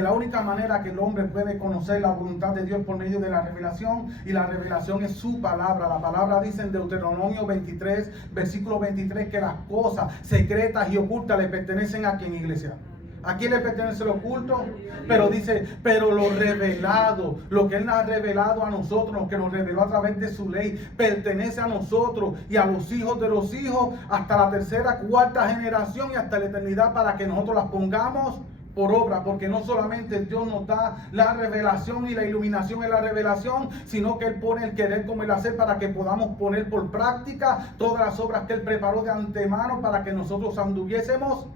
La única manera que el hombre puede conocer la voluntad de Dios por medio de la revelación, y la revelación es su palabra. La palabra dice en Deuteronomio 23, versículo 23, que las cosas secretas y ocultas le pertenecen a quien, iglesia. ¿A quién le pertenece lo oculto? Pero dice, pero lo revelado, lo que Él nos ha revelado a nosotros, lo que nos reveló a través de su ley, pertenece a nosotros y a los hijos de los hijos, hasta la tercera, cuarta generación y hasta la eternidad, para que nosotros las pongamos por obra, porque no solamente Dios nos da la revelación y la iluminación en la revelación, sino que Él pone el querer como el hacer para que podamos poner por práctica todas las obras que Él preparó de antemano para que nosotros anduviésemos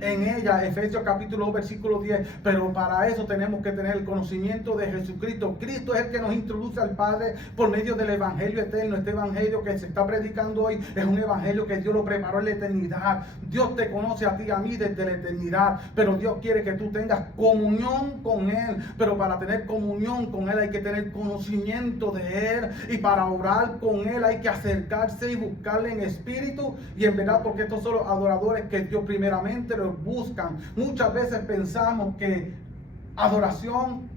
en ella. Efesios capítulo 2 versículo 10. Pero para eso tenemos que tener el conocimiento de Jesucristo. Cristo es el que nos introduce al Padre por medio del evangelio eterno. Este evangelio que se está predicando hoy es un evangelio que Dios lo preparó en la eternidad. Dios te conoce a ti y a mí desde la eternidad, pero Dios quiere que tú tengas comunión con Él. Pero para tener comunión con Él hay que tener conocimiento de Él, y para orar con Él hay que acercarse y buscarle en espíritu y en verdad, porque estos son los adoradores que Dios primeramente los buscan. Muchas veces pensamos que adoración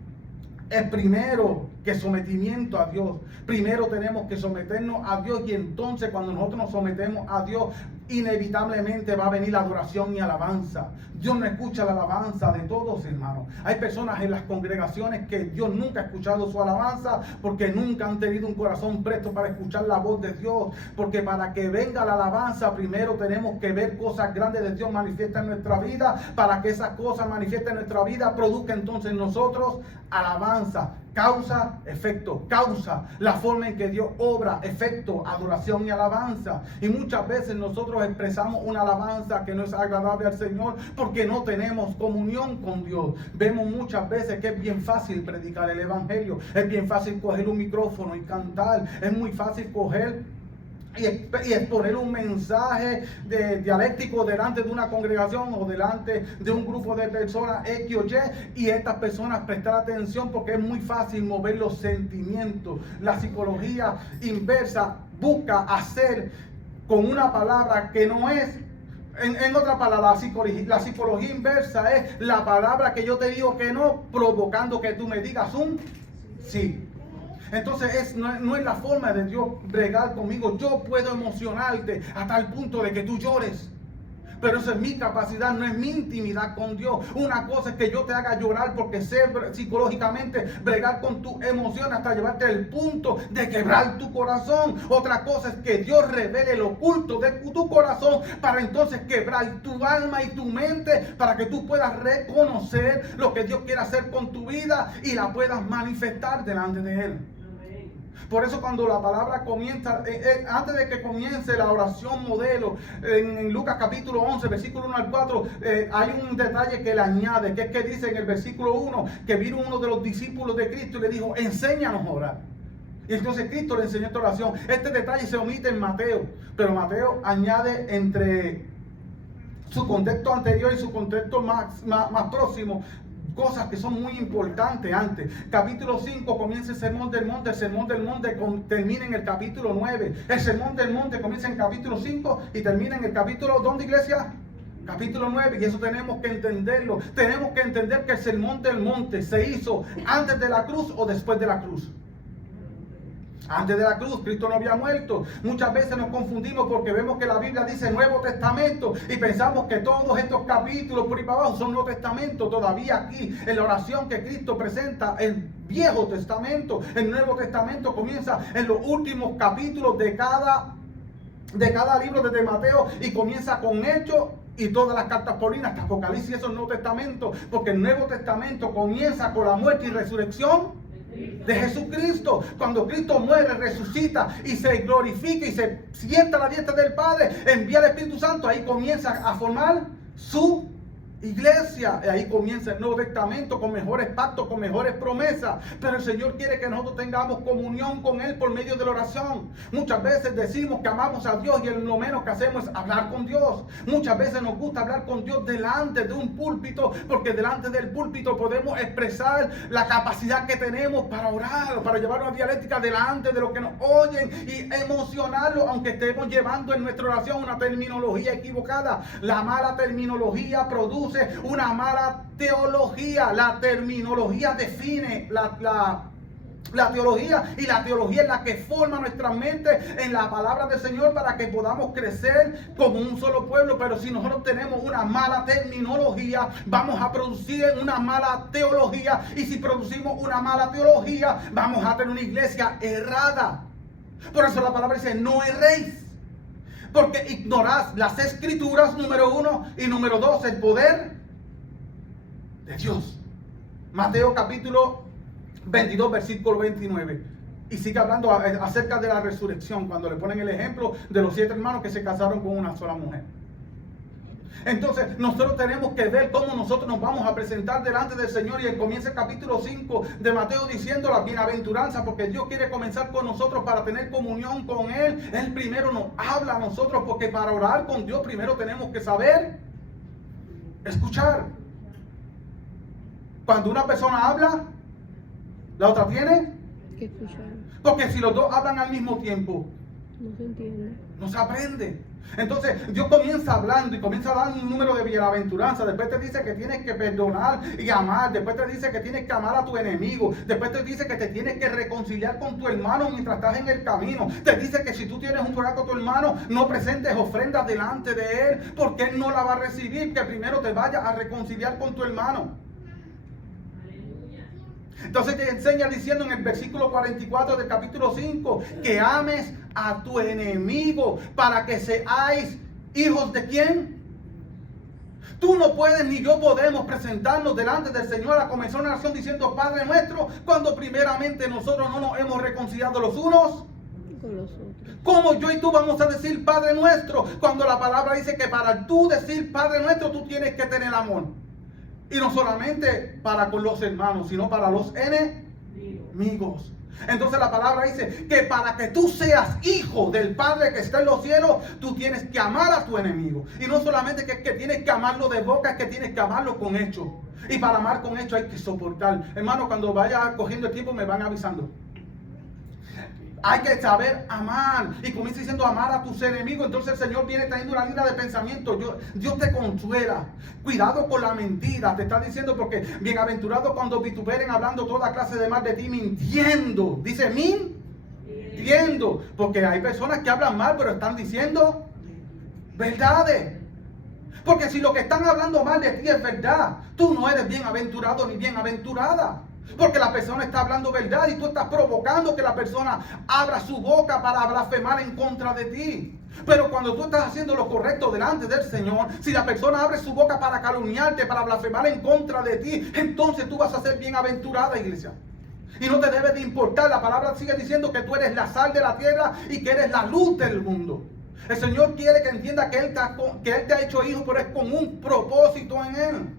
es primero que sometimiento a Dios. Primero tenemos que someternos a Dios, y entonces cuando nosotros nos sometemos a Dios, inevitablemente va a venir la adoración y alabanza. Dios no escucha la alabanza de todos, hermanos. Hay personas en las congregaciones que Dios nunca ha escuchado su alabanza porque nunca han tenido un corazón presto para escuchar la voz de Dios. Porque para que venga la alabanza, primero tenemos que ver cosas grandes de Dios manifiestas en nuestra vida, para que esas cosas manifiestas en nuestra vida produzca entonces en nosotros alabanza. Causa, efecto, causa, la forma en que Dios obra, efecto, adoración y alabanza. Y muchas veces nosotros expresamos una alabanza que no es agradable al Señor porque no tenemos comunión con Dios. Vemos muchas veces que es bien fácil predicar el evangelio, es bien fácil coger un micrófono y cantar, es muy fácil coger y exponer un mensaje dialéctico delante de una congregación o delante de un grupo de personas X o Y, y estas personas prestar atención, porque es muy fácil mover los sentimientos. La psicología inversa busca hacer con una palabra que no es. En otra palabra, la psicología inversa es la palabra que yo te digo que no, provocando que tú me digas un sí. Entonces no es la forma de Dios bregar conmigo. Yo puedo emocionarte hasta el punto de que tú llores, pero esa es mi capacidad, no es mi intimidad con Dios. Una cosa es que yo te haga llorar porque sé psicológicamente bregar con tu emoción hasta llevarte al punto de quebrar tu corazón. Otra cosa es que Dios revele lo oculto de tu corazón para entonces quebrar tu alma y tu mente, para que tú puedas reconocer lo que Dios quiere hacer con tu vida y la puedas manifestar delante de Él. Por eso cuando la palabra comienza, antes de que comience la oración modelo, en Lucas capítulo 11, versículo 1 al 4, hay un detalle que le añade, que es que dice en el versículo 1, que vino uno de los discípulos de Cristo y le dijo, enséñanos a orar. Y entonces Cristo le enseñó esta oración. Este detalle se omite en Mateo, pero Mateo añade entre su contexto anterior y su contexto más próximo cosas que son muy importantes antes. Capítulo 5 comienza el sermón del monte. El sermón del monte termina en el capítulo 9. El sermón del monte comienza en el capítulo 5 y termina en el capítulo, ¿dónde, iglesia? Capítulo 9, y eso tenemos que entenderlo. Tenemos que entender que el sermón del monte se hizo antes de la cruz o después de la cruz. Antes de la cruz, Cristo no había muerto. Muchas veces nos confundimos porque vemos que la Biblia dice Nuevo Testamento y pensamos que todos estos capítulos por ahí para abajo son Nuevo Testamento. Todavía aquí, en la oración que Cristo presenta, el Viejo Testamento, el Nuevo Testamento comienza en los últimos capítulos de cada libro desde Mateo, y comienza con Hechos y todas las cartas paulinas hasta Apocalipsis. Eso es el Nuevo Testamento, porque el Nuevo Testamento comienza con la muerte y resurrección de Jesucristo. Cuando Cristo muere, resucita y se glorifica y se sienta a la diestra del Padre, envía el Espíritu Santo, ahí comienza a formar su iglesia, y ahí comienza el Nuevo Testamento con mejores pactos, con mejores promesas. Pero el Señor quiere que nosotros tengamos comunión con Él por medio de la oración. Muchas veces decimos que amamos a Dios y lo menos que hacemos es hablar con Dios. Muchas veces nos gusta hablar con Dios delante de un púlpito, porque delante del púlpito podemos expresar la capacidad que tenemos para orar, para llevar una dialéctica delante de los que nos oyen y emocionarlos, aunque estemos llevando en nuestra oración una terminología equivocada. La mala terminología produce produce una mala teología. La terminología define la teología, y la teología es la que forma nuestra mente en la palabra del Señor para que podamos crecer como un solo pueblo. Pero si nosotros tenemos una mala terminología, vamos a producir una mala teología, y si producimos una mala teología, vamos a tener una iglesia errada. Por eso la palabra dice: no erréis, porque ignorás las escrituras, número 1, y número 2, el poder de Dios. Mateo capítulo 22, versículo 29. Y sigue hablando acerca de la resurrección, cuando le ponen el ejemplo de los 7 hermanos que se casaron con una sola mujer. Entonces nosotros tenemos que ver cómo nosotros nos vamos a presentar delante del Señor. Y él comienza el capítulo 5 de Mateo diciendo la bienaventuranza, porque Dios quiere comenzar con nosotros para tener comunión con Él. Él primero nos habla a nosotros, porque para orar con Dios primero tenemos que saber escuchar. Cuando una persona habla, la otra tiene que escuchar. Porque si los dos hablan al mismo tiempo, No se entiende. no se aprende. Entonces Dios comienza hablando y comienza dando un número de bienaventuranza. Después te dice que tienes que perdonar y amar. Después te dice que tienes que amar a tu enemigo. Después te dice que te tienes que reconciliar con tu hermano mientras estás en el camino. Te dice que si tú tienes un problema con tu hermano, no presentes ofrendas delante de él, porque él no la va a recibir. Que primero te vayas a reconciliar con tu hermano. Entonces te enseña diciendo en el versículo 44 del capítulo 5 que ames a tu enemigo para que seáis hijos de ¿quién? Tú no puedes ni yo podemos presentarnos delante del Señor a comenzar una oración diciendo Padre nuestro, cuando primeramente nosotros no nos hemos reconciliado los unos con los otros. ¿Cómo yo y tú vamos a decir Padre nuestro cuando la palabra dice que para tú decir Padre nuestro tú tienes que tener amor? Y no solamente para con los hermanos, sino para los enemigos. Entonces la palabra dice que para que tú seas hijo del Padre que está en los cielos, tú tienes que amar a tu enemigo. Y no solamente que tienes que amarlo de boca, es que tienes que amarlo con hechos. Y para amar con hechos hay que soportar. Hermano, cuando vaya cogiendo el tiempo me van avisando. Hay que saber amar. Y comienza diciendo amar a tus enemigos. Entonces el Señor viene trayendo una línea de pensamiento. Dios te consuela. Cuidado con la mentira. Te está diciendo porque bienaventurado cuando vituperen hablando toda clase de mal de ti, mintiendo. Dice mintiendo. Porque hay personas que hablan mal pero están diciendo verdades. Porque si lo que están hablando mal de ti es verdad, tú no eres bienaventurado ni bienaventurada. Porque la persona está hablando verdad y tú estás provocando que la persona abra su boca para blasfemar en contra de ti. Pero cuando tú estás haciendo lo correcto delante del Señor, si la persona abre su boca para calumniarte, para blasfemar en contra de ti, entonces tú vas a ser bienaventurada, iglesia. Y no te debe de importar. La palabra sigue diciendo que tú eres la sal de la tierra y que eres la luz del mundo. El Señor quiere que entienda que Él te ha hecho hijo, pero es con un propósito en Él.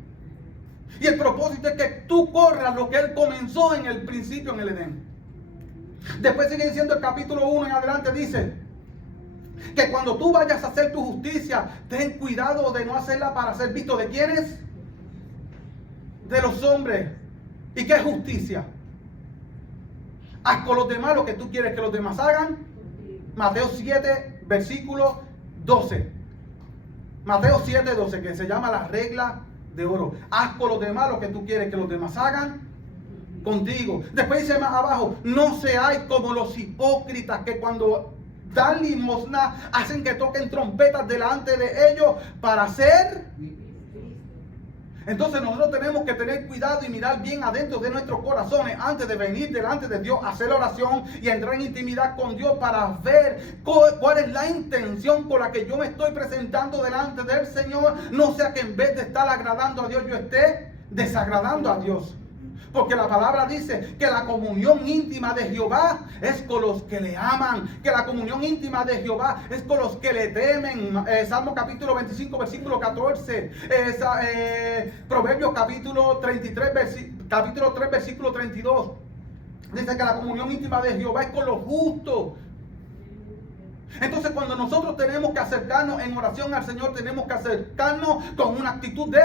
Y el propósito es que tú corras lo que Él comenzó en el principio en el Edén. Después sigue diciendo el capítulo 1 en adelante, dice que cuando tú vayas a hacer tu justicia, ten cuidado de no hacerla para ser visto de quiénes, de los hombres. ¿Y qué es justicia? Haz con los demás lo que tú quieres que los demás hagan. Mateo 7 versículo 12. Mateo 7 12, que se llama la regla de oro. Haz con los demás lo que tú quieres que los demás hagan contigo. Después dice más abajo, no seáis como los hipócritas que cuando dan limosna hacen que toquen trompetas delante de ellos para hacer. Entonces nosotros tenemos que tener cuidado y mirar bien adentro de nuestros corazones antes de venir delante de Dios, hacer la oración y entrar en intimidad con Dios para ver cuál es la intención con la que yo me estoy presentando delante del Señor. No sea que en vez de estar agradando a Dios yo esté desagradando a Dios. Porque la palabra dice que la comunión íntima de Jehová es con los que le aman. Que la comunión íntima de Jehová es con los que le temen. Salmo capítulo 25, versículo 14. Proverbios capítulo 33, capítulo 3, versículo 32. Dice que la comunión íntima de Jehová es con los justos. Entonces cuando nosotros tenemos que acercarnos en oración al Señor, tenemos que acercarnos con una actitud de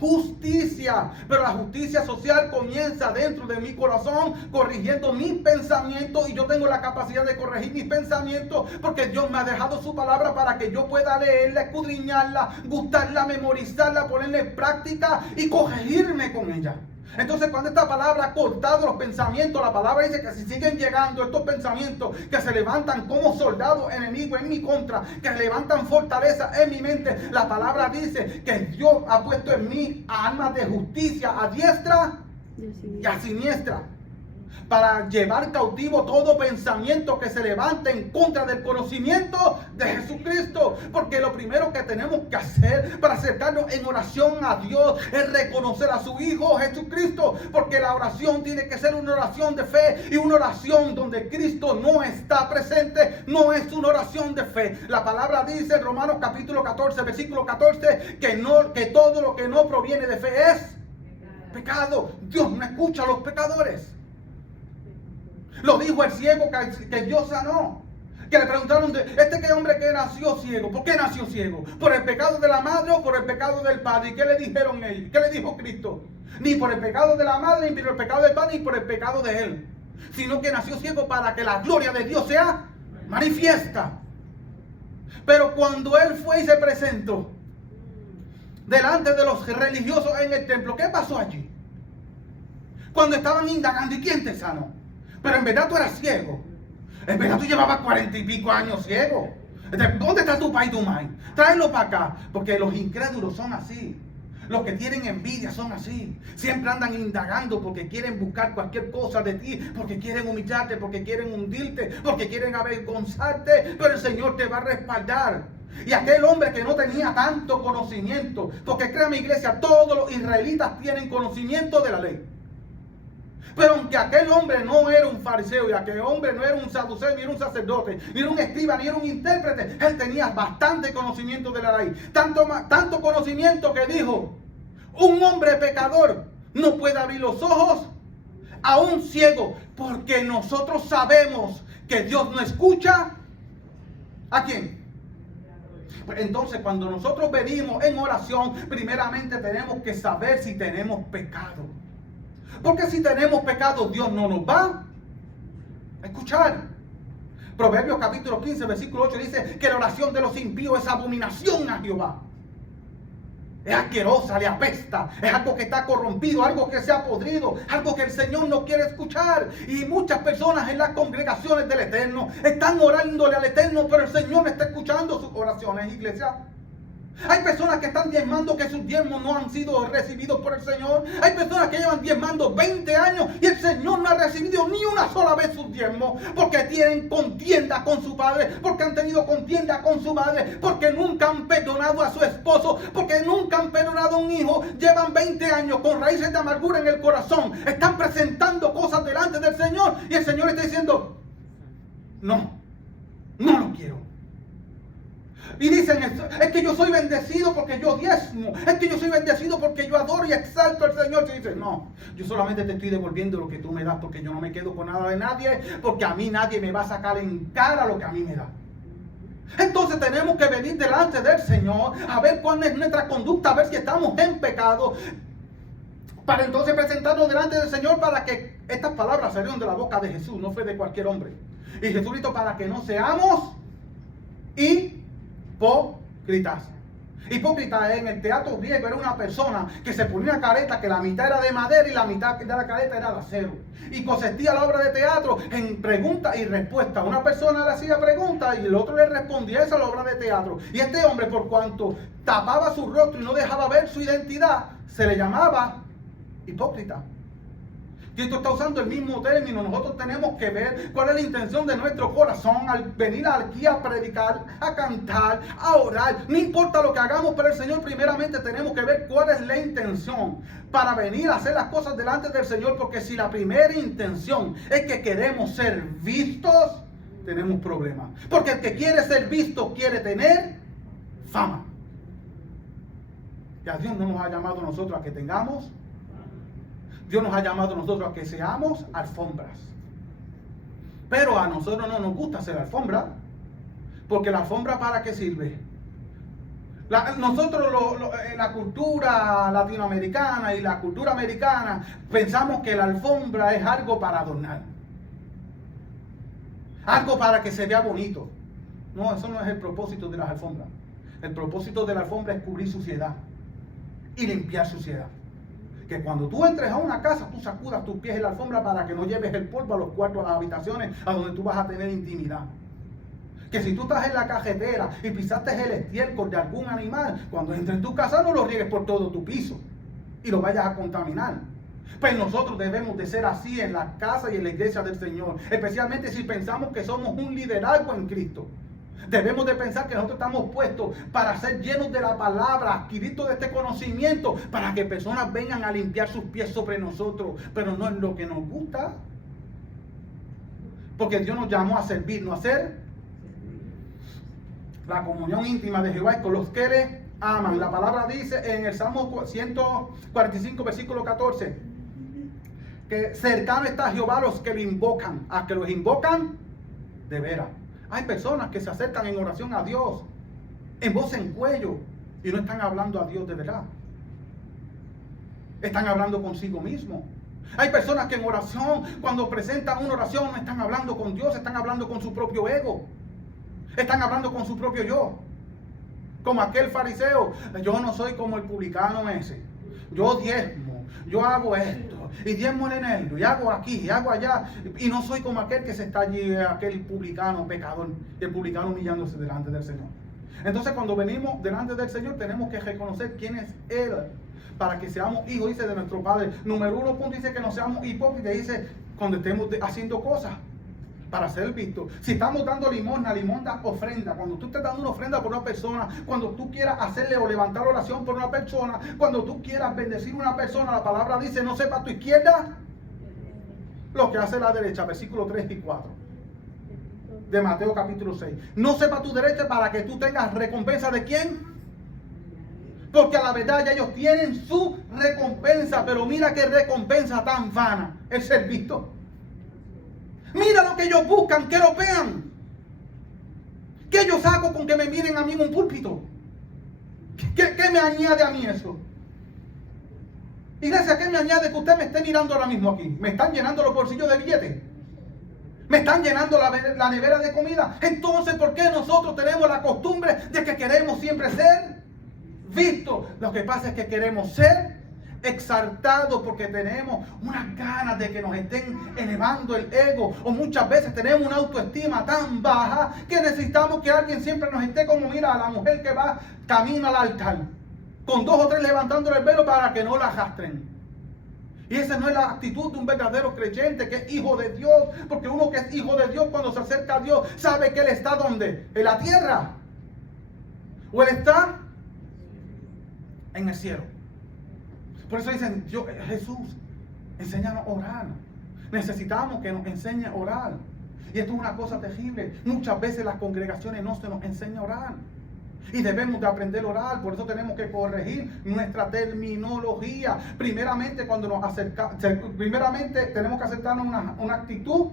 justicia. Pero la justicia social comienza dentro de mi corazón, corrigiendo mis pensamientos, y yo tengo la capacidad de corregir mis pensamientos porque Dios me ha dejado su palabra para que yo pueda leerla, escudriñarla, gustarla, memorizarla, ponerla en práctica y corregirme con ella. Entonces, cuando esta palabra ha cortado los pensamientos, la palabra dice que si siguen llegando estos pensamientos que se levantan como soldados enemigos en mi contra, que levantan fortaleza en mi mente, la palabra dice que Dios ha puesto en mí armas de justicia a diestra y a siniestra, para llevar cautivo todo pensamiento que se levante en contra del conocimiento de Jesucristo. Porque lo primero que tenemos que hacer para acercarnos en oración a Dios es reconocer a su Hijo Jesucristo. Porque la oración tiene que ser una oración de fe, y una oración donde Cristo no está presente no es una oración de fe. La palabra dice en Romanos capítulo 14, versículo 14, que todo lo que no proviene de fe es pecado. Dios no escucha a los pecadores. Lo dijo el ciego que Dios sanó. Que le preguntaron, ¿qué hombre que nació ciego? ¿Por qué nació ciego? ¿Por el pecado de la madre o por el pecado del padre? ¿Y qué le dijeron ellos? ¿Qué le dijo Cristo? Ni por el pecado de la madre, ni por el pecado del padre, ni por el pecado de él. Sino que nació ciego para que la gloria de Dios sea manifiesta. Pero cuando él fue y se presentó delante de los religiosos en el templo, ¿qué pasó allí? Cuando estaban indagando, ¿y quién te sanó? Pero en verdad tú eras ciego. En verdad tú llevabas 40 y pico años ciego. ¿Dónde está tu pai y tu mai? Tráelo para acá. Porque los incrédulos son así. Los que tienen envidia son así. Siempre andan indagando porque quieren buscar cualquier cosa de ti, porque quieren humillarte, porque quieren hundirte, porque quieren avergonzarte. Pero el Señor te va a respaldar. Y aquel hombre que no tenía tanto conocimiento, porque créame, iglesia, todos los israelitas tienen conocimiento de la ley. Pero aunque aquel hombre no era un fariseo, y aquel hombre no era un saduceo, ni era un sacerdote, ni era un escriba, ni era un intérprete, él tenía bastante conocimiento de la ley. Tanto conocimiento que dijo, un hombre pecador no puede abrir los ojos a un ciego, porque nosotros sabemos que Dios no escucha. ¿A quién? Entonces, cuando nosotros venimos en oración, primeramente tenemos que saber si tenemos pecado. Porque si tenemos pecado, Dios no nos va a escuchar. Proverbios capítulo 15, versículo 8 dice que la oración de los impíos es abominación a Jehová. Es asquerosa, le apesta, es algo que está corrompido, algo que se ha podrido, algo que el Señor no quiere escuchar. Y muchas personas en las congregaciones del Eterno están orándole al Eterno, pero el Señor no está escuchando sus oraciones, iglesia. Hay personas que están diezmando que sus diezmos no han sido recibidos por el Señor. Hay personas que llevan diezmando 20 años y el Señor no ha recibido ni una sola vez sus diezmos, porque tienen contienda con su padre, porque han tenido contienda con su madre, porque nunca han perdonado a su esposo, porque nunca han perdonado a un hijo. Llevan 20 años con raíces de amargura en el corazón. Están presentando cosas delante del Señor y el Señor está diciendo, no lo quiero. Y dicen, es que yo soy bendecido porque yo diezmo, es que yo soy bendecido porque yo adoro y exalto al Señor. Y dicen, no, yo solamente te estoy devolviendo lo que tú me das, porque yo no me quedo con nada de nadie, porque a mí nadie me va a sacar en cara lo que a mí me da. Entonces tenemos que venir delante del Señor a ver cuál es nuestra conducta, a ver si estamos en pecado, para entonces presentarnos delante del Señor, para que estas palabras salieron de la boca de Jesús, no fue de cualquier hombre. Y Jesús dijo, para que no seamos hipócritas. Hipócrita en el teatro griego era una persona que se ponía una careta que la mitad era de madera y la mitad de la careta era de acero, y consistía la obra de teatro en pregunta y respuesta. Una persona le hacía preguntas y el otro le respondía. Esa es la obra de teatro. Y este hombre, por cuanto tapaba su rostro y no dejaba ver su identidad, se le llamaba hipócrita. Cristo está usando el mismo término. Nosotros tenemos que ver cuál es la intención de nuestro corazón al venir aquí a predicar, a cantar, a orar. No importa lo que hagamos, pero el Señor primeramente tenemos que ver cuál es la intención para venir a hacer las cosas delante del Señor. Porque si la primera intención es que queremos ser vistos, tenemos problemas. Porque el que quiere ser visto quiere tener fama. Y a Dios no nos ha llamado a nosotros a que tengamos. Dios nos ha llamado a nosotros a que seamos alfombras. Pero a nosotros no nos gusta hacer alfombra. Porque la alfombra, ¿para qué sirve? Nosotros, la cultura latinoamericana y la cultura americana, pensamos que la alfombra es algo para adornar. Algo para que se vea bonito. No, eso no es el propósito de las alfombras. El propósito de la alfombra es cubrir suciedad y limpiar suciedad. Que cuando tú entres a una casa, tú sacudas tus pies en la alfombra para que no lleves el polvo a los cuartos, a las habitaciones, a donde tú vas a tener intimidad. Que si tú estás en la cajetera y pisaste el estiércol de algún animal, cuando entres en tu casa no lo riegues por todo tu piso y lo vayas a contaminar. Pues nosotros debemos de ser así en la casa y en la iglesia del Señor, especialmente si pensamos que somos un liderazgo en Cristo. Debemos de pensar que nosotros estamos puestos para ser llenos de la palabra, adquirir todo este conocimiento, para que personas vengan a limpiar sus pies sobre nosotros, pero no es lo que nos gusta. Porque Dios nos llamó a servir, no a ser. La comunión íntima de Jehová es con los que le aman. La palabra dice en el Salmo 145, versículo 14, que cercano está Jehová a los que lo invocan, a que los invocan de veras. Hay personas que se acercan en oración a Dios, en voz en cuello, y no están hablando a Dios de verdad. Están hablando consigo mismo. Hay personas que en oración, cuando presentan una oración, no están hablando con Dios, están hablando con su propio ego. Están hablando con su propio yo. Como aquel fariseo. Yo no soy como el publicano ese. Yo diezmo, yo hago esto, y diezmo en enero, y hago aquí, y hago allá. Y no soy como aquel que se está allí, aquel publicano pecador, y el publicano humillándose delante del Señor. Entonces cuando venimos delante del Señor tenemos que reconocer quién es Él, para que seamos hijos, dice, de nuestro Padre. Número 1, dice que no seamos hipócritas, dice, cuando estemos haciendo cosas para ser visto. Si estamos dando limosna, ofrenda. Cuando tú estés dando una ofrenda por una persona, cuando tú quieras hacerle o levantar oración por una persona, cuando tú quieras bendecir a una persona, la palabra dice, no sepa a tu izquierda lo que hace la derecha, versículos 3 y 4 de Mateo capítulo 6. No sepa a tu derecha para que tú tengas recompensa de quién. Porque a la verdad ya ellos tienen su recompensa, pero mira qué recompensa tan vana, el ser visto. Mira lo que ellos buscan, que lo vean. ¿Qué yo saco con que me miren a mí en un púlpito? ¿Qué me añade a mí eso? Iglesia, ¿qué me añade que usted me esté mirando ahora mismo aquí? ¿Me están llenando los bolsillos de billetes? ¿Me están llenando la nevera de comida? Entonces, ¿por qué nosotros tenemos la costumbre de que queremos siempre ser vistos? Lo que pasa es que queremos ser exaltados porque tenemos unas ganas de que nos estén elevando el ego, o muchas veces tenemos una autoestima tan baja que necesitamos que alguien siempre nos esté como, mira, a la mujer que va camino al altar, con 2 o 3 levantándole el velo para que no la arrastren. Y esa no es la actitud de un verdadero creyente que es hijo de Dios, porque uno que es hijo de Dios, cuando se acerca a Dios, sabe que Él está ¿dónde? En la tierra, o Él está en el cielo. Por eso dicen, Jesús, enséñanos a orar. Necesitamos que nos enseñe a orar. Y esto es una cosa terrible. Muchas veces las congregaciones no se nos enseña a orar. Y debemos de aprender a orar. Por eso tenemos que corregir nuestra terminología. Primeramente, tenemos que aceptarnos una actitud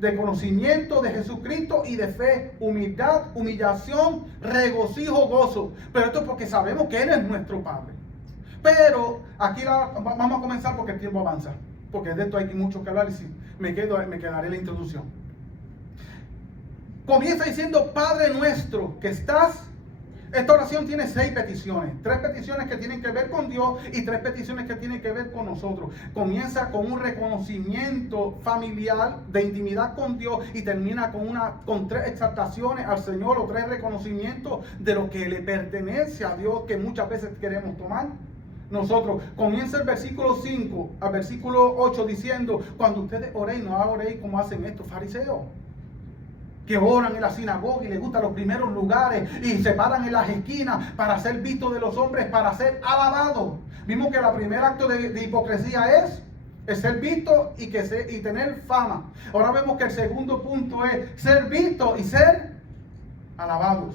de conocimiento de Jesucristo y de fe, humildad, humillación, regocijo, gozo. Pero esto es porque sabemos que Él es nuestro Padre. Pero aquí vamos a comenzar porque el tiempo avanza. Porque de esto hay mucho que hablar y si me quedaré la introducción. Comienza diciendo, Padre nuestro que estás. Esta oración tiene 6 peticiones. 3 peticiones que tienen que ver con Dios y 3 peticiones que tienen que ver con nosotros. Comienza con un reconocimiento familiar de intimidad con Dios y termina con 3 exaltaciones al Señor o 3 reconocimientos de lo que le pertenece a Dios que muchas veces queremos tomar. Nosotros, comienza el versículo 5 al versículo 8 diciendo, cuando ustedes oréis, no oréis como hacen estos fariseos, que oran en la sinagoga y les gustan los primeros lugares y se paran en las esquinas para ser vistos de los hombres, para ser alabados. Vimos que el primer acto de hipocresía es ser visto y tener fama. Ahora vemos que el segundo punto es ser visto y ser alabados.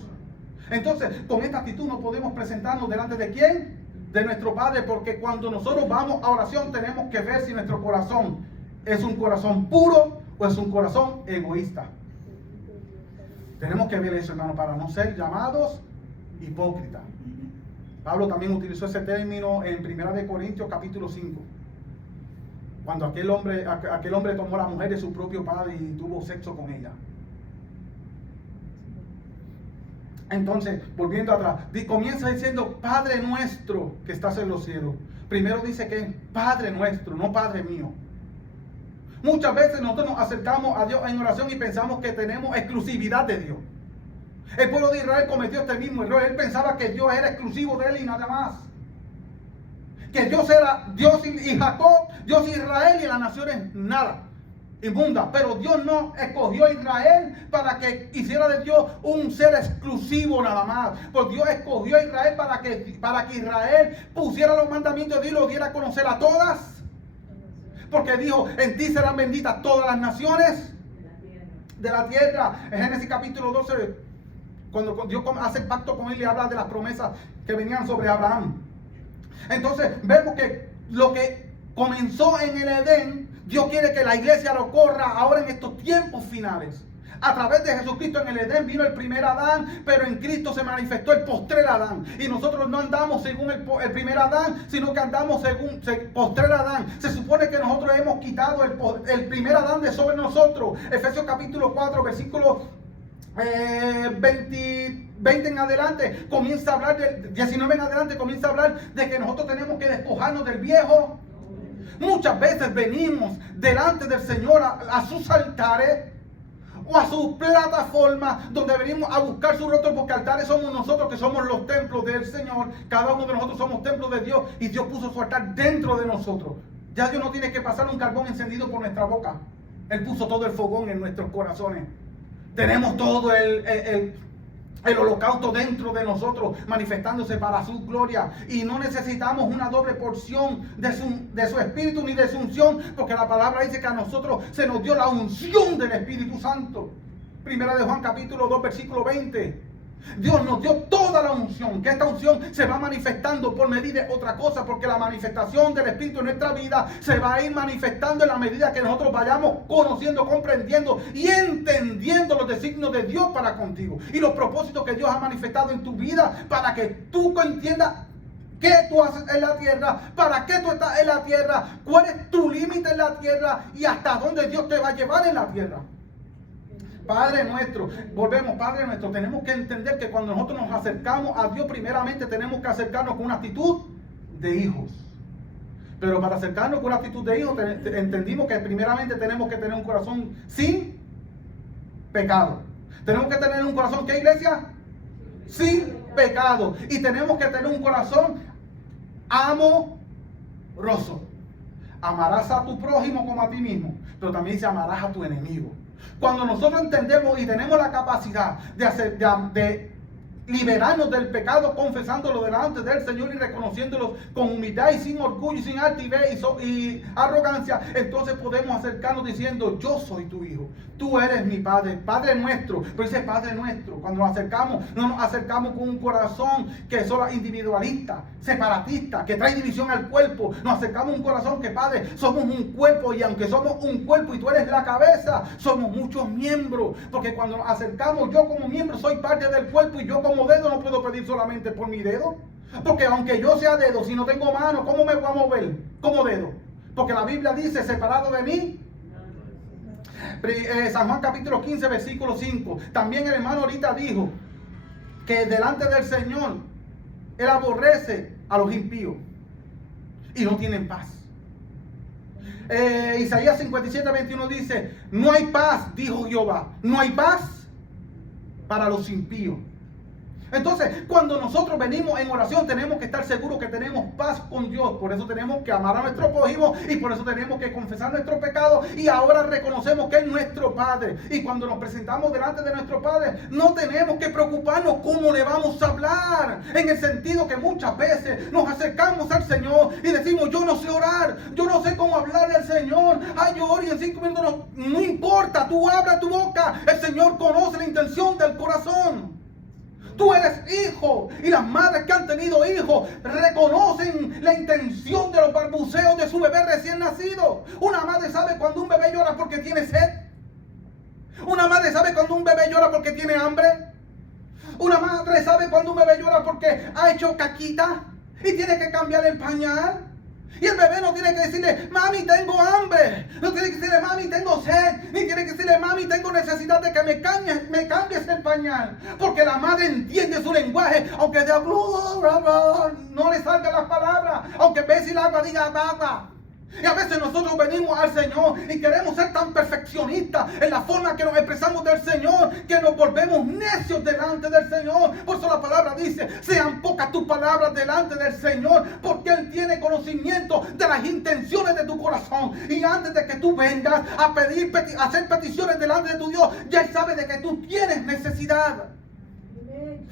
Entonces, con esta actitud no podemos presentarnos delante de ¿quién? De nuestro Padre, porque cuando nosotros vamos a oración tenemos que ver si nuestro corazón es un corazón puro o es un corazón egoísta. Tenemos que ver eso, hermano, para no ser llamados hipócritas. Pablo también utilizó ese término en 1 Corintios capítulo 5. Cuando aquel hombre tomó a la mujer de su propio padre y tuvo sexo con ella. Entonces, volviendo atrás, comienza diciendo, Padre nuestro que estás en los cielos. Primero dice que es Padre nuestro, no Padre mío. Muchas veces nosotros nos acercamos a Dios en oración y pensamos que tenemos exclusividad de Dios. El pueblo de Israel cometió este mismo error. Él pensaba que Dios era exclusivo de él y nada más. Que Dios era Dios y Jacob, Dios y Israel y las naciones nada. Inmunda. Pero Dios no escogió a Israel para que hiciera de Dios un ser exclusivo nada más. Pues Dios escogió a Israel para que Israel pusiera los mandamientos de Dios y lo diera a conocer a todas. Porque dijo, en ti serán benditas todas las naciones de la tierra. En Génesis capítulo 12, cuando Dios hace el pacto con él y habla de las promesas que venían sobre Abraham. Entonces vemos que lo que comenzó en el Edén, Dios quiere que la iglesia lo corra ahora en estos tiempos finales. A través de Jesucristo en el Edén vino el primer Adán, pero en Cristo se manifestó el postrer Adán. Y nosotros no andamos según el primer Adán, sino que andamos según el postrer Adán. Se supone que nosotros hemos quitado el primer Adán de sobre nosotros. Efesios capítulo 4, versículo 20 en adelante, comienza a hablar del 19 en adelante, comienza a hablar de que nosotros tenemos que despojarnos del viejo. Muchas veces venimos delante del Señor a sus altares o a su plataforma donde venimos a buscar su rostro, porque altares somos nosotros que somos los templos del Señor. Cada uno de nosotros somos templos de Dios y Dios puso su altar dentro de nosotros. Ya Dios no tiene que pasar un carbón encendido por nuestra boca. Él puso todo el fogón en nuestros corazones. Tenemos todo el holocausto dentro de nosotros, manifestándose para su gloria. Y no necesitamos una doble porción de su espíritu ni de su unción, porque la palabra dice que a nosotros se nos dio la unción del Espíritu Santo. Primera de Juan capítulo 2 versículo 20. Dios nos dio toda la unción, que esta unción se va manifestando por medida de otra cosa, porque la manifestación del Espíritu en nuestra vida se va a ir manifestando en la medida que nosotros vayamos conociendo, comprendiendo y entendiendo los designios de Dios para contigo y los propósitos que Dios ha manifestado en tu vida, para que tú entiendas qué tú haces en la tierra, para qué tú estás en la tierra, cuál es tu límite en la tierra y hasta dónde Dios te va a llevar en la tierra. Padre nuestro, volvemos, Padre nuestro, tenemos que entender que cuando nosotros nos acercamos a Dios, primeramente tenemos que acercarnos con una actitud de hijos. Pero para acercarnos con una actitud de hijos, entendimos que primeramente tenemos que tener un corazón sin pecado. Tenemos que tener un corazón, ¿qué, iglesia? Sin pecado. Y tenemos que tener un corazón amoroso. Amarás a tu prójimo como a ti mismo, pero también dice amarás a tu enemigo. Cuando nosotros entendemos y tenemos la capacidad de liberarnos del pecado, confesándolo delante del Señor y reconociéndolo con humildad y sin orgullo y sin altivez y arrogancia, entonces podemos acercarnos diciendo, yo soy tu hijo, tú eres mi Padre, Padre nuestro. Pero dice Padre nuestro, cuando nos acercamos, no nos acercamos con un corazón que es solo individualista, separatista, que trae división al cuerpo. Nos acercamos a un corazón que, Padre, somos un cuerpo, y aunque somos un cuerpo y tú eres la cabeza, somos muchos miembros, porque cuando nos acercamos, yo como miembro soy parte del cuerpo, y yo como dedo no puedo pedir solamente por mi dedo, porque aunque yo sea dedo, si no tengo mano, ¿cómo me voy a mover como dedo? Porque la Biblia dice, separado de mí. San Juan capítulo 15 versículo 5. También el hermano ahorita dijo que delante del Señor Él aborrece a los impíos y no tienen paz. Isaías 57 21 dice, no hay paz, dijo Jehová, no hay paz para los impíos. Entonces, cuando nosotros venimos en oración, tenemos que estar seguros que tenemos paz con Dios. Por eso tenemos que amar a nuestro prójimo y por eso tenemos que confesar nuestro pecado. Y ahora reconocemos que es nuestro Padre. Y cuando nos presentamos delante de nuestro Padre, no tenemos que preocuparnos cómo le vamos a hablar. En el sentido que muchas veces nos acercamos al Señor y decimos, yo no sé orar, yo no sé cómo hablarle al Señor. Ay, yo oro y en 5 minutos no importa, tú abra tu boca. El Señor conoce la intención del corazón. Tú eres hijo, y las madres que han tenido hijos reconocen la intención de los balbuceos de su bebé recién nacido. Una madre sabe cuando un bebé llora porque tiene sed. Una madre sabe cuando un bebé llora porque tiene hambre. Una madre sabe cuando un bebé llora porque ha hecho caquita y tiene que cambiar el pañal. Y el bebé no tiene que decirle, mami, tengo hambre. No tiene que decirle, mami, tengo sed. Ni tiene que decirle, mami, tengo necesidad de que me cambies el pañal. Porque la madre entiende su lenguaje. Aunque de no le salgan las palabras. Aunque en vez de el agua diga agua. Y a veces nosotros venimos al Señor y queremos ser tan perfeccionistas en la forma que nos expresamos del Señor, que nos volvemos necios delante del Señor. Por eso la palabra dice, sean pocas tus palabras delante del Señor, porque Él tiene conocimiento de las intenciones de tu corazón. Y antes de que tú vengas a hacer peticiones delante de tu Dios, ya Él sabe de que tú tienes necesidad.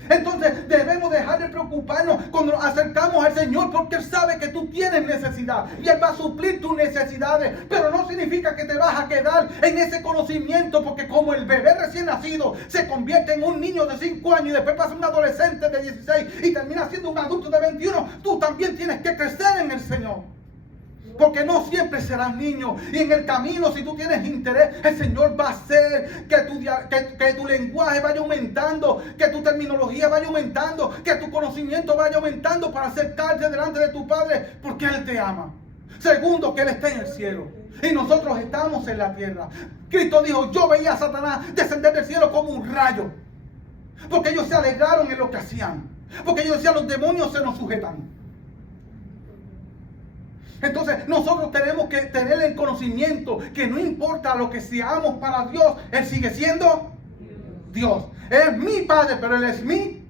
Entonces debemos dejar de preocuparnos cuando nos acercamos al Señor, porque Él sabe que tú tienes necesidad y Él va a suplir tus necesidades. Pero no significa que te vas a quedar en ese conocimiento, porque como el bebé recién nacido se convierte en un niño de 5 años y después pasa un adolescente de 16 y termina siendo un adulto de 21, tú también tienes que crecer en el Señor. Porque no siempre serás niño. Y en el camino, si tú tienes interés, el Señor va a hacer que tu lenguaje vaya aumentando, que tu terminología vaya aumentando, que tu conocimiento vaya aumentando para acercarte delante de tu Padre, porque Él te ama. Segundo, que Él está en el cielo y nosotros estamos en la tierra. Cristo dijo, yo veía a Satanás descender del cielo como un rayo. Porque ellos se alegraron en lo que hacían. Porque ellos decían, los demonios se nos sujetan. Entonces nosotros tenemos que tener el conocimiento que no importa lo que seamos para Dios, Él sigue siendo Dios. Él es mi Padre, pero Él es mi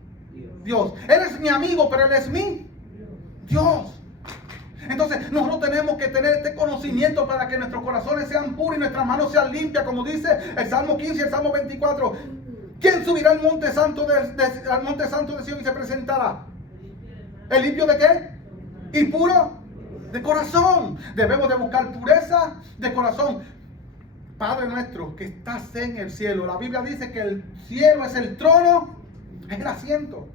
Dios. Él es mi amigo, pero Él es mi Dios. Entonces nosotros tenemos que tener este conocimiento para que nuestros corazones sean puros y nuestras manos sean limpias, como dice el Salmo 15 y el Salmo 24. ¿Quién subirá al monte santo de Sion y se presentará? ¿El limpio de qué? ¿Y puro? De corazón. Debemos de buscar pureza de corazón. Padre nuestro que estás en el cielo. La Biblia dice que el cielo es el trono, es el asiento.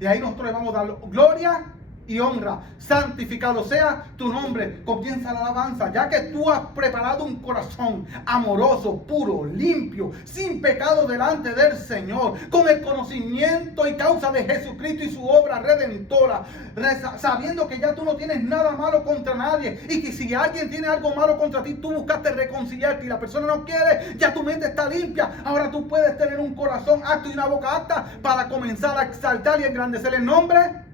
Y ahí nosotros le vamos a dar gloria y honra. Santificado sea tu nombre. Comienza la alabanza, ya que tú has preparado un corazón amoroso, puro, limpio, sin pecado delante del Señor, con el conocimiento y causa de Jesucristo y su obra redentora, sabiendo que ya tú no tienes nada malo contra nadie, y que si alguien tiene algo malo contra ti, tú buscaste reconciliarte y la persona no quiere, ya tu mente está limpia. Ahora tú puedes tener un corazón apto y una boca apta para comenzar a exaltar y engrandecer el nombre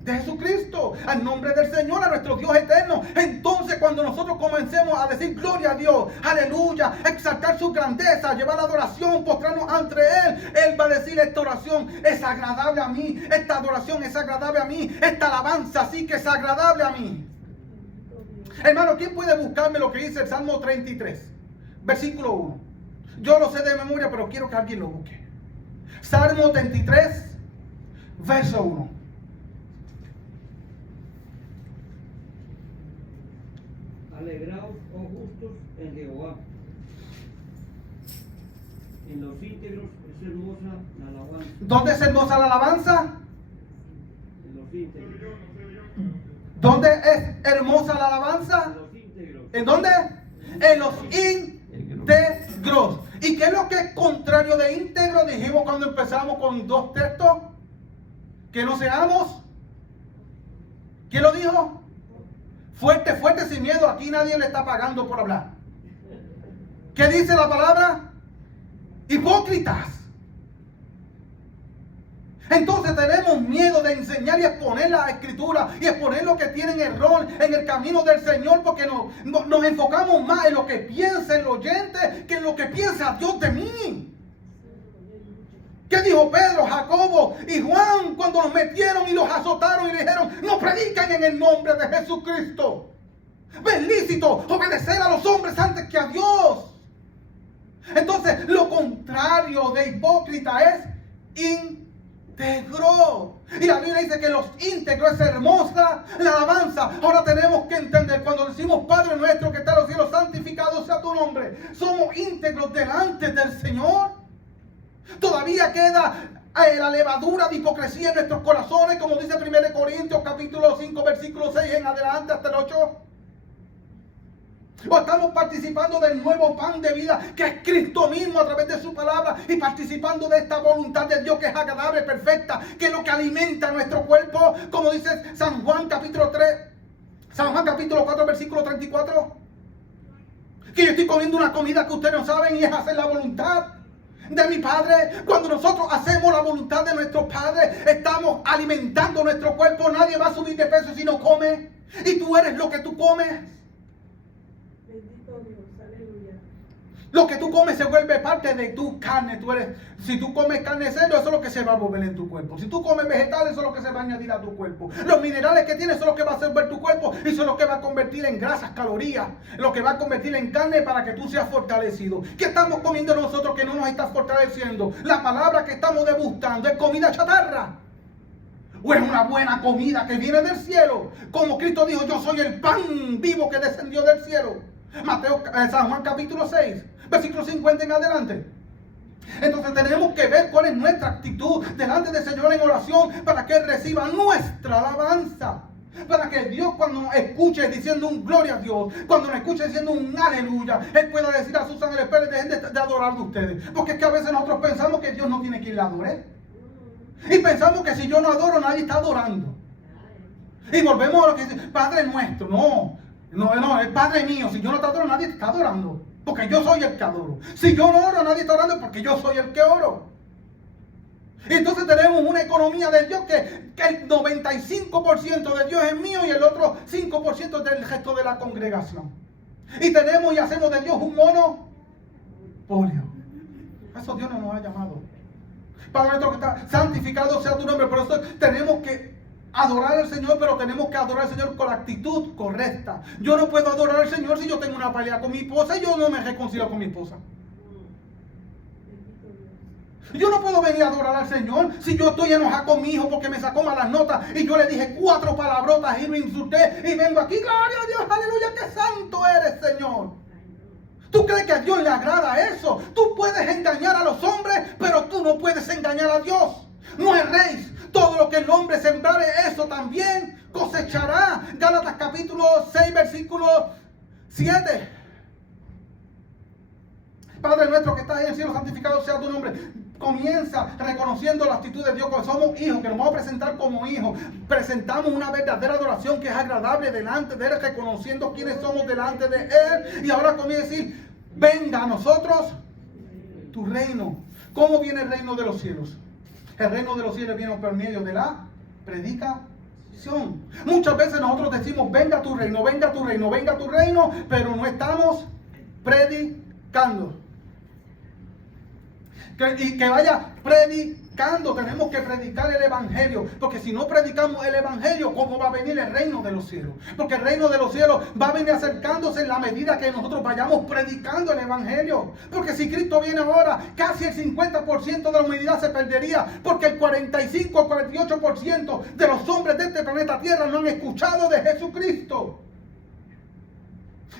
de Jesucristo, al nombre del Señor, a nuestro Dios eterno. Entonces cuando nosotros comencemos a decir gloria a Dios, aleluya, exaltar su grandeza, llevar la adoración, postrarnos ante Él, Él va a decir, esta oración es agradable a mí, esta adoración es agradable a mí, esta alabanza sí que es agradable a mí. Hermano, ¿quién puede buscarme lo que dice el Salmo 33, versículo 1? Yo lo sé de memoria, pero quiero que alguien lo busque. Salmo 33, verso 1. Alegraos, oh justos, en Jehová. En los íntegros es hermosa la alabanza. ¿Dónde es hermosa la alabanza? En los íntegros. ¿Dónde es hermosa la alabanza? En los íntegros. ¿En dónde? En los íntegros. ¿Y qué es lo que es contrario de íntegro? Dijimos cuando empezamos con 2 textos. Que no seamos. ¿Quién lo dijo? Fuerte, fuerte, sin miedo. Aquí nadie le está pagando por hablar. ¿Qué dice la palabra? Hipócritas. Entonces tenemos miedo de enseñar y exponer la escritura y exponer lo que tienen error en el camino del Señor, porque nos enfocamos más en lo que piensa el oyente que en lo que piensa Dios de mí. ¿Qué dijo Pedro, Jacobo y Juan cuando los metieron y los azotaron y le dijeron, no predican en el nombre de Jesucristo? Es lícito obedecer a los hombres antes que a Dios. Entonces, lo contrario de hipócrita es íntegro. Y la Biblia dice que los íntegros es hermosa la alabanza. Ahora tenemos que entender, cuando decimos Padre nuestro que está en los cielos, santificado sea tu nombre, somos íntegros delante del Señor. Todavía queda la levadura de hipocresía en nuestros corazones, como dice 1 Corintios capítulo 5 versículo 6 en adelante hasta el 8. O estamos participando del nuevo pan de vida que es Cristo mismo a través de su palabra y participando de esta voluntad de Dios que es agradable, perfecta, que es lo que alimenta nuestro cuerpo, como dice San Juan capítulo 4 versículo 34. Que yo estoy comiendo una comida que ustedes no saben y es hacer la voluntad de mi Padre. Cuando nosotros hacemos la voluntad de nuestro Padre, estamos alimentando nuestro cuerpo. Nadie va a subir de peso si no come. Y tú eres lo que tú comes. Bendito Dios, aleluya. Lo que tú comes se vuelve parte de tu carne. Si tú comes carne de cerdo, eso es lo que se va a volver en tu cuerpo. Si tú comes vegetales, eso es lo que se va a añadir a tu cuerpo. Los minerales que tienes son lo que va a hacer ver tu cuerpo y son lo que va a convertir en grasas, calorías. Lo que va a convertir en carne para que tú seas fortalecido. ¿Qué estamos comiendo nosotros que no nos está fortaleciendo? La palabra que estamos degustando es comida chatarra. ¿O es una buena comida que viene del cielo? Como Cristo dijo, yo soy el pan vivo que descendió del cielo. San Juan capítulo 6, versículo 50 en adelante. Entonces tenemos que ver cuál es nuestra actitud delante del Señor en oración para que Él reciba nuestra alabanza. Para que Dios cuando nos escuche diciendo un gloria a Dios, cuando nos escuche diciendo un aleluya, Él pueda decir a sus ángeles, dejen de adorar de ustedes. Porque es que a veces nosotros pensamos que Dios no tiene que ir a adorar. Y pensamos que si yo no adoro, nadie está adorando. Y volvemos a lo que dice, Padre nuestro. No, es Padre mío. Si yo no te adoro, nadie te está adorando. Porque yo soy el que adoro. Si yo no oro, nadie está orando porque yo soy el que oro. Y entonces tenemos una economía de Dios que el 95% de Dios es mío y el otro 5% es del resto de la congregación. Y tenemos y hacemos de Dios un monopolio. A eso Dios no nos ha llamado. Padre nuestro que está santificado sea tu nombre. Por eso tenemos que adorar al Señor, pero tenemos que adorar al Señor con la actitud correcta. Yo no puedo adorar al Señor si yo tengo una pelea con mi esposa y yo no me reconcilio con mi esposa. Yo no puedo venir a adorar al Señor si yo estoy enojado con mi hijo porque me sacó malas notas y yo le dije 4 palabrotas y lo insulté y vengo aquí, gloria a Dios, aleluya, que santo eres, Señor. ¿Tú crees que a Dios le agrada eso? Tú puedes engañar a los hombres, pero tú no puedes engañar a Dios. No erréis. Todo lo que el hombre sembrare, eso también cosechará. Gálatas capítulo 6, versículo 7. Padre nuestro que estás en el cielo, santificado sea tu nombre. Comienza reconociendo la actitud de Dios, que somos hijos, que nos vamos a presentar como hijos. Presentamos una verdadera adoración que es agradable delante de Él, reconociendo quiénes somos delante de Él. Y ahora comienza a decir, venga a nosotros tu reino. ¿Cómo viene el reino de los cielos? El reino de los cielos viene por medio de la predicación. Muchas veces nosotros decimos, venga tu reino, venga tu reino, venga tu reino, pero no estamos predicando. Que vaya predicando, tenemos que predicar el evangelio, porque si no predicamos el evangelio, ¿cómo va a venir el reino de los cielos? Porque el reino de los cielos va a venir acercándose en la medida que nosotros vayamos predicando el evangelio. Porque si Cristo viene ahora, casi el 50% de la humanidad se perdería, porque el 45 o 48% de los hombres de este planeta Tierra no han escuchado de Jesucristo.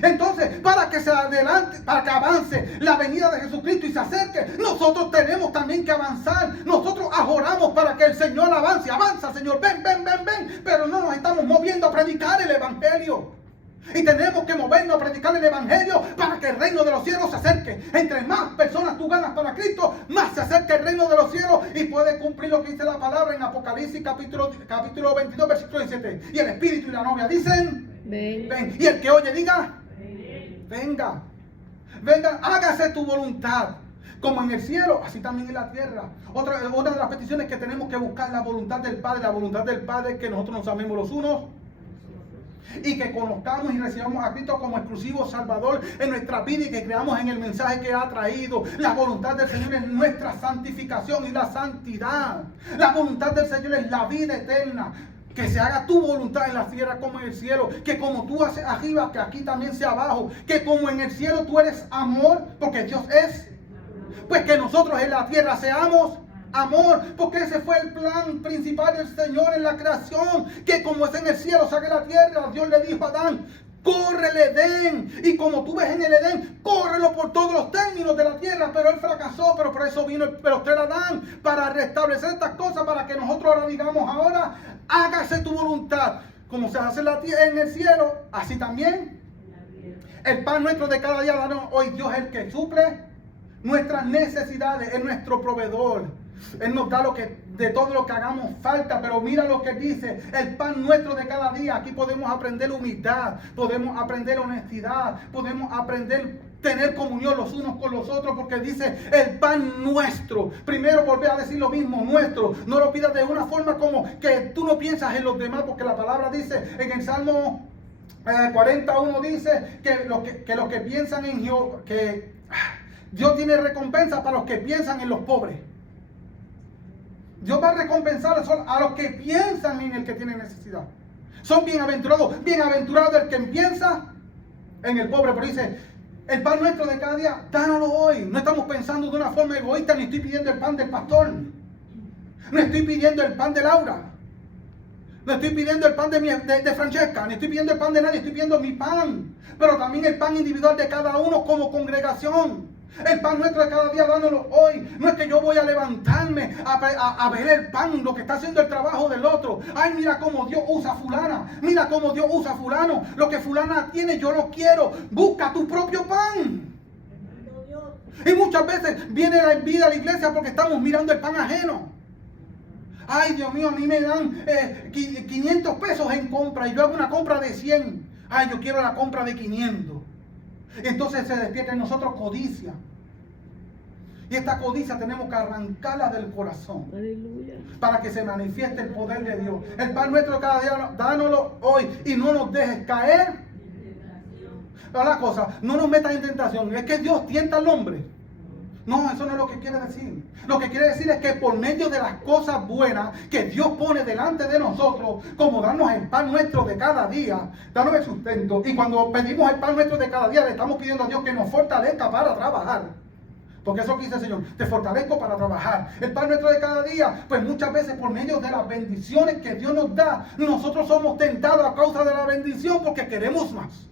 Entonces, para que se adelante, para que avance la venida de Jesucristo y se acerque, nosotros tenemos también que avanzar. Nosotros ajoramos para que el Señor avance. Avanza, Señor, ven. Pero no nos estamos moviendo a predicar el evangelio. Y tenemos que movernos a predicar el evangelio para que el reino de los cielos se acerque. Entre más personas tú ganas para Cristo, más se acerca el reino de los cielos y puede cumplir lo que dice la palabra en Apocalipsis capítulo 22, versículo 17. Y el Espíritu y la novia dicen, ven. Y el que oye diga, venga, hágase tu voluntad, como en el cielo, así también en la tierra. Otra de las peticiones que tenemos que buscar, la voluntad del Padre. La voluntad del Padre es que nosotros nos amemos los unos y que conozcamos y recibamos a Cristo como exclusivo Salvador en nuestra vida y que creamos en el mensaje que ha traído. La voluntad del Señor es nuestra santificación y la santidad. La voluntad del Señor es la vida eterna. Que se haga tu voluntad en la tierra como en el cielo. Que como tú haces arriba, que aquí también sea abajo. Que como en el cielo tú eres amor, porque Dios es. Pues que nosotros en la tierra seamos amor, porque ese fue el plan principal del Señor en la creación. Que como es en el cielo, se haga en la tierra. Dios le dijo a Adán, corre el Edén. Y como tú ves en el Edén, córrelo por todos los términos de la tierra. Pero él fracasó, pero por eso vino el postrer Adán, para restablecer estas cosas, para que nosotros ahora digamos ahora, hágase tu voluntad, como se hace en el cielo, así también El pan nuestro de cada día, danos hoy. Dios es el que suple nuestras necesidades, es nuestro proveedor. Él nos da de todo lo que hagamos falta, pero mira lo que dice, el pan nuestro de cada día. Aquí podemos aprender humildad, podemos aprender honestidad, podemos aprender tener comunión los unos con los otros, porque dice el pan nuestro. Primero volver a decir lo mismo, nuestro. No lo pidas de una forma como que tú no piensas en los demás, porque la palabra dice en el Salmo 41 dice que los que piensan en Jehová, que Dios tiene recompensa para los que piensan en los pobres. Dios va a recompensar a los que piensan en el que tiene necesidad. Son bienaventurados el que piensa en el pobre. Pero dice, el pan nuestro de cada día, dánoslo hoy. No estamos pensando de una forma egoísta, ni estoy pidiendo el pan del pastor. No estoy pidiendo el pan de Laura. No estoy pidiendo el pan de Francesca, ni estoy pidiendo el pan de nadie, estoy pidiendo mi pan. Pero también el pan individual de cada uno como congregación. El pan nuestro de cada día, dándolo hoy. No es que yo voy a levantarme a ver el pan, lo que está haciendo el trabajo del otro. Ay, mira cómo Dios usa a fulana. Mira cómo Dios usa a fulano. Lo que fulana tiene, yo lo quiero. Busca tu propio pan. Y muchas veces viene la envidia a la iglesia porque estamos mirando el pan ajeno. Ay, Dios mío, a mí me dan 500 pesos en compra y yo hago una compra de 100. Ay, yo quiero la compra de 500. Entonces se despierta en nosotros codicia. Y esta codicia tenemos que arrancarla del corazón. Aleluya. Para que se manifieste el poder de Dios. El pan nuestro de cada día, dánoslo hoy. Y no nos dejes caer. Pero la cosa, no nos metas en tentación. Es que Dios tienta al hombre. No, eso no es lo que quiere decir. Lo que quiere decir es que por medio de las cosas buenas que Dios pone delante de nosotros, como darnos el pan nuestro de cada día, darnos el sustento. Y cuando pedimos el pan nuestro de cada día, le estamos pidiendo a Dios que nos fortalezca para trabajar. Porque eso que dice el Señor, te fortalezco para trabajar. El pan nuestro de cada día, pues muchas veces por medio de las bendiciones que Dios nos da, nosotros somos tentados a causa de la bendición porque queremos más.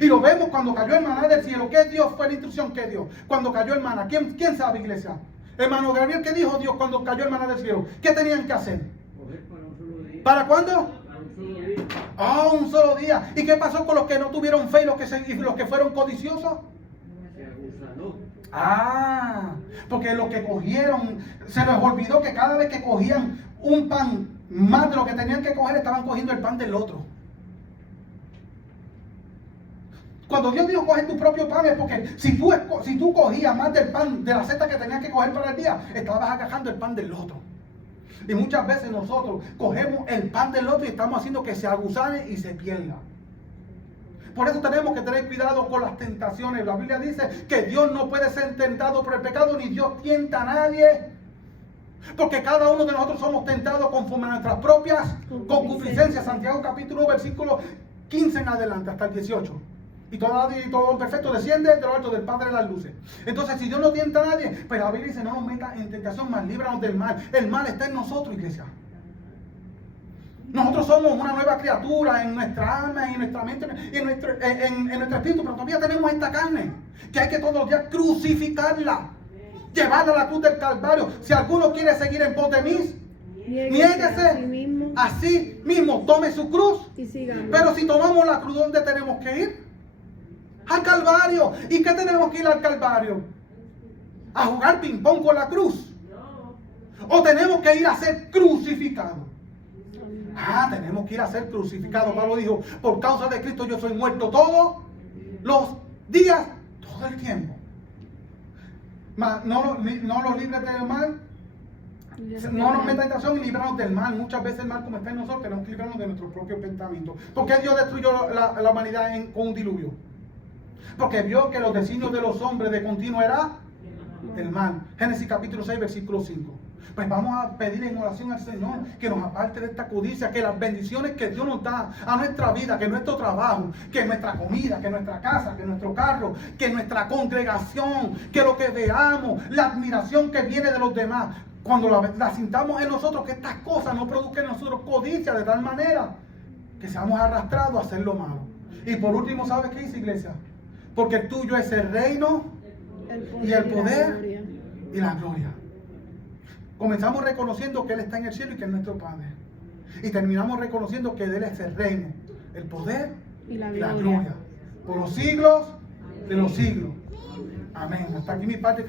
Y lo vemos cuando cayó el maná del cielo. ¿Qué Dios fue la instrucción que dio? Cuando cayó el maná. ¿Quién sabe, iglesia? Hermano Gabriel, ¿qué dijo Dios cuando cayó el maná del cielo? ¿Qué tenían que hacer? Para un solo día. ¿Para cuándo? Para un solo día. Un solo día. ¿Y qué pasó con los que no tuvieron fe y los que fueron codiciosos? Se agusanó. Porque los que cogieron, se les olvidó que cada vez que cogían un pan más de lo que tenían que coger, estaban cogiendo el pan del otro. Cuando Dios dijo coge tu propio pan es porque si tú cogías más del pan, de la cesta que tenías que coger para el día, estabas agarrando el pan del otro. Y muchas veces nosotros cogemos el pan del otro y estamos haciendo que se aguzane y se pierda. Por eso tenemos que tener cuidado con las tentaciones. La Biblia dice que Dios no puede ser tentado por el pecado, ni Dios tienta a nadie. Porque cada uno de nosotros somos tentados conforme a nuestras propias concupiscencias. Santiago capítulo 1, versículo 15 en adelante, hasta el 18. Y todo perfecto desciende de lo alto del Padre de las luces. Entonces, si Dios no tienta a nadie, pues la Biblia dice, no nos meta en tentación, mas líbranos del mal. El mal está en nosotros, iglesia. Nosotros somos una nueva criatura en nuestra alma, en nuestra mente y en nuestro espíritu, pero todavía tenemos esta carne, que hay que todos los días crucificarla, llevarla a la cruz del Calvario. Si alguno quiere seguir en pos de mí, niéguese así mismo, tome su cruz. Y sigamos. Pero si tomamos la cruz, ¿dónde tenemos que ir? Al Calvario. ¿Y qué tenemos que ir al Calvario? ¿A jugar ping-pong con la cruz? ¿O tenemos que ir a ser crucificados? Tenemos que ir a ser crucificados. Pablo dijo, por causa de Cristo yo soy muerto todos los días, todo el tiempo. No los libres del mal. No nos metan en tentación y librarnos del mal. Muchas veces el mal, como está en nosotros, tenemos que librarnos de nuestros propios pensamientos. ¿Por qué Dios destruyó la humanidad con un diluvio? Porque vio que los designios de los hombres de continuo era el mal. Génesis capítulo 6, versículo 5. Pues vamos a pedir en oración al Señor que nos aparte de esta codicia, que las bendiciones que Dios nos da a nuestra vida, que nuestro trabajo, que nuestra comida, que nuestra casa, que nuestro carro, que nuestra congregación, que lo que veamos, la admiración que viene de los demás, cuando la sintamos en nosotros, que estas cosas no produzcan en nosotros codicia de tal manera que seamos arrastrados a hacer lo malo. Y por último, ¿sabes qué dice, iglesia? Porque el tuyo es el reino y el poder y la gloria. Comenzamos reconociendo que Él está en el cielo y que es nuestro Padre. Y terminamos reconociendo que de Él es el reino, el poder y la gloria. por los siglos de los siglos. Amén. Hasta aquí mi parte.